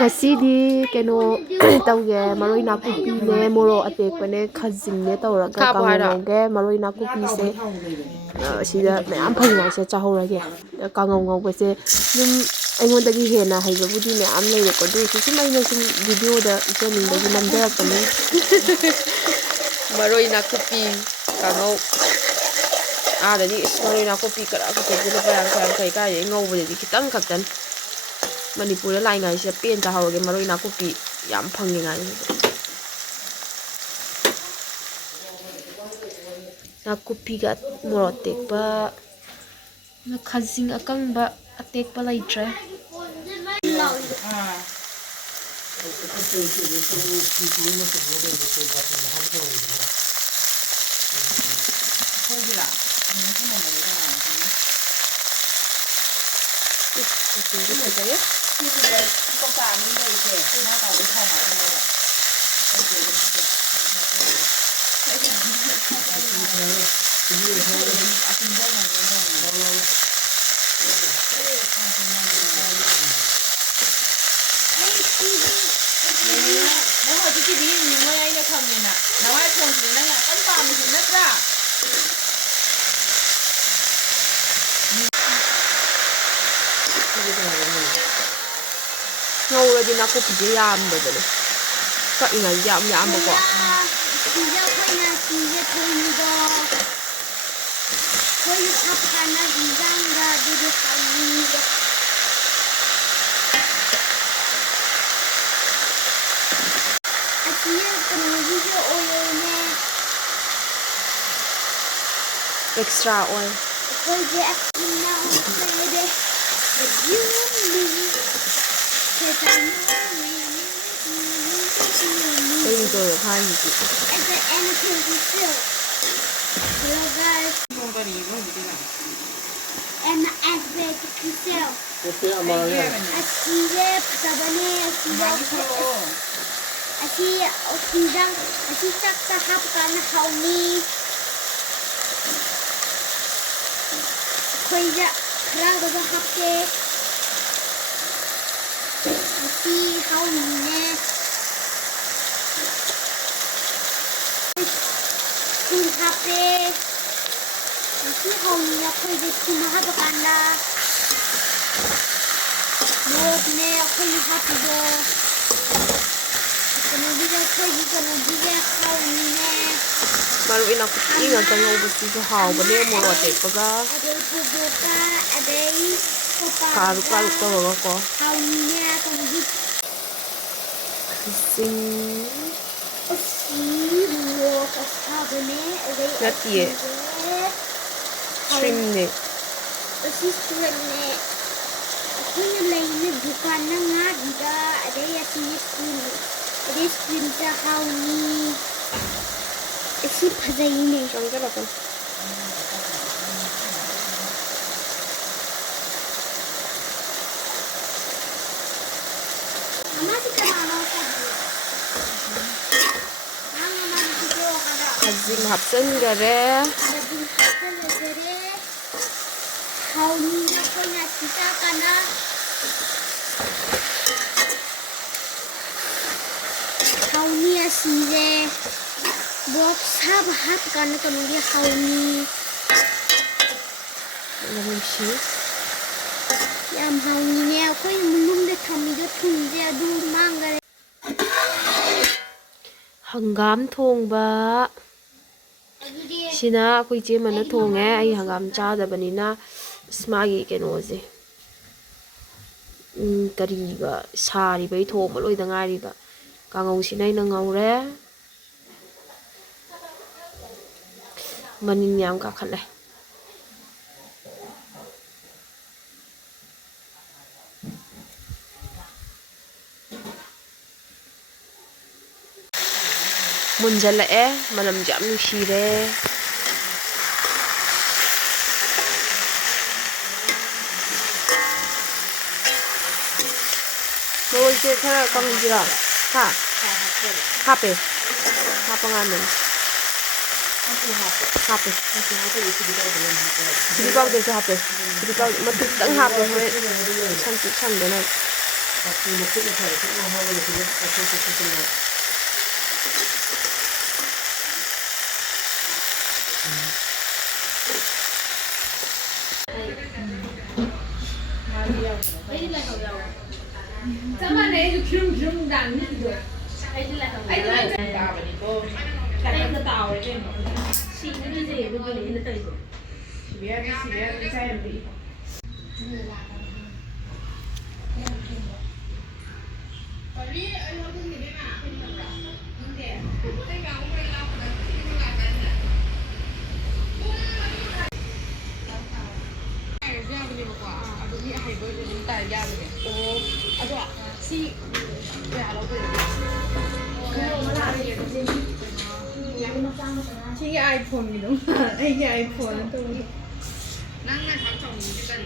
ꯉꯁꯤꯗꯤ ꯀꯩꯅꯣ ꯇꯧꯒꯦ ꯃꯔꯣꯏ ꯅꯥꯀꯨꯞꯄꯤꯅꯦ ꯃꯣꯔꯣꯛ ꯑꯇꯦꯛꯄꯅꯦ ꯈꯖꯤꯡꯅꯦ ꯇꯧꯔꯒ ꯀꯥꯡꯉꯧ ꯉꯧꯒꯦ ꯃꯔꯣꯏ ꯅꯥꯀꯨꯞꯄꯤꯁꯦ ꯁꯤꯗ ꯃꯌꯥꯝ ꯐꯪꯉꯤꯉꯥꯏꯁꯦ ꯆꯥꯍꯧꯔꯒꯦ ꯀꯥꯡꯉꯧ ꯉꯧꯕꯁꯦ ꯑꯗꯨꯝ ꯑꯩꯉꯣꯟꯗꯒꯤ ꯍꯦꯟꯅ ꯍꯩꯕꯕꯨꯗꯤ ꯃꯌꯥꯝ ꯂꯩꯔꯦꯀꯣ ꯑꯗꯨꯑꯣꯏꯁꯨ ꯁꯨꯝ ꯑꯩꯅ ꯁꯨꯝ ꯚꯤꯗꯤꯑꯣꯗ ꯎꯠꯆꯅꯤꯡꯕꯒꯤ ꯅꯝꯖꯔꯛꯄꯅꯤ ꯃꯔꯣꯏ ꯅꯥꯀꯨꯞꯄꯤ ꯀꯥꯡꯉꯧ ꯑꯥꯗꯗꯤ ꯃꯔꯣꯏ ꯅꯥꯀꯨꯞꯄꯤ ꯀꯔꯥ ꯈꯛꯇꯁꯨ ꯂꯨꯄꯥ ꯌꯥꯡꯈꯩ ꯀꯥꯏꯗꯒꯤ ꯉꯧꯕꯗꯗꯤ ꯈꯤꯇꯪ ꯈꯛꯇꯅꯤ ꯃꯅꯤꯄꯨꯔꯗ ꯂꯥꯛꯏꯉꯥꯏꯁꯤꯗ ꯄꯦꯟ ꯆꯥꯍꯧꯔꯒꯦ ꯃꯔꯣꯏ ꯅꯥꯀꯨꯞꯄꯤ ꯌꯥꯝ ꯐꯪꯉꯤꯉꯥꯏꯁꯤꯗ ꯅꯥꯀꯨꯞꯄꯤꯒ ꯃꯣꯔꯣꯛ ꯑꯇꯦꯛꯄ ꯈꯖꯤꯡ ꯑꯀꯪꯕ ꯑꯇꯦꯛꯄ ꯂꯩꯇ꯭ꯔꯦ ꯉꯧꯔꯗꯤ ꯅꯥꯀꯨꯞꯄꯤꯁꯦ ꯌꯥꯝꯗꯕꯅꯦ ꯀꯛꯏꯉꯩꯗꯤ ꯌꯥꯝ ꯌꯥꯝꯕꯀꯣ extra oil. Maroi nakupi ngacc ngoubaꯁꯤꯁꯨ ꯍꯥꯎꯕꯅꯦ ꯃꯣꯔꯣꯛ ꯑꯇꯦꯛꯄꯒ ꯀꯥꯔꯨ ꯀꯥꯔꯨ ꯇꯧꯔꯒꯀꯣ ꯅꯠꯇꯤꯌꯦ ꯁ꯭ꯔꯤꯝꯅꯦ khajing hapchangare hangam thongba sina akhoi che mana thonge ai hangam chadabani magi kenoje kariba sari bai thoma loida ngariba kangou sina ina ngaure manin yam ka khale munjalae manam jam nushire Maroi se khara kamjira ha hape hapangamen hape chili powder se hape chili powder matu tang hape hore santi sangdana Aku masuk ke sana, semua hal yang sudah aku semua. Sama này thì kêu đàn như được. Ấy là tàu này cô. Cái tàu này trên. Chị nó đi gì bây giờ nó tới rồi. Chị biết xem đi. Chị cái iPhone gì đúng không? Anh cái iPhone tôi. Năng là thằng chồng gì cái gì?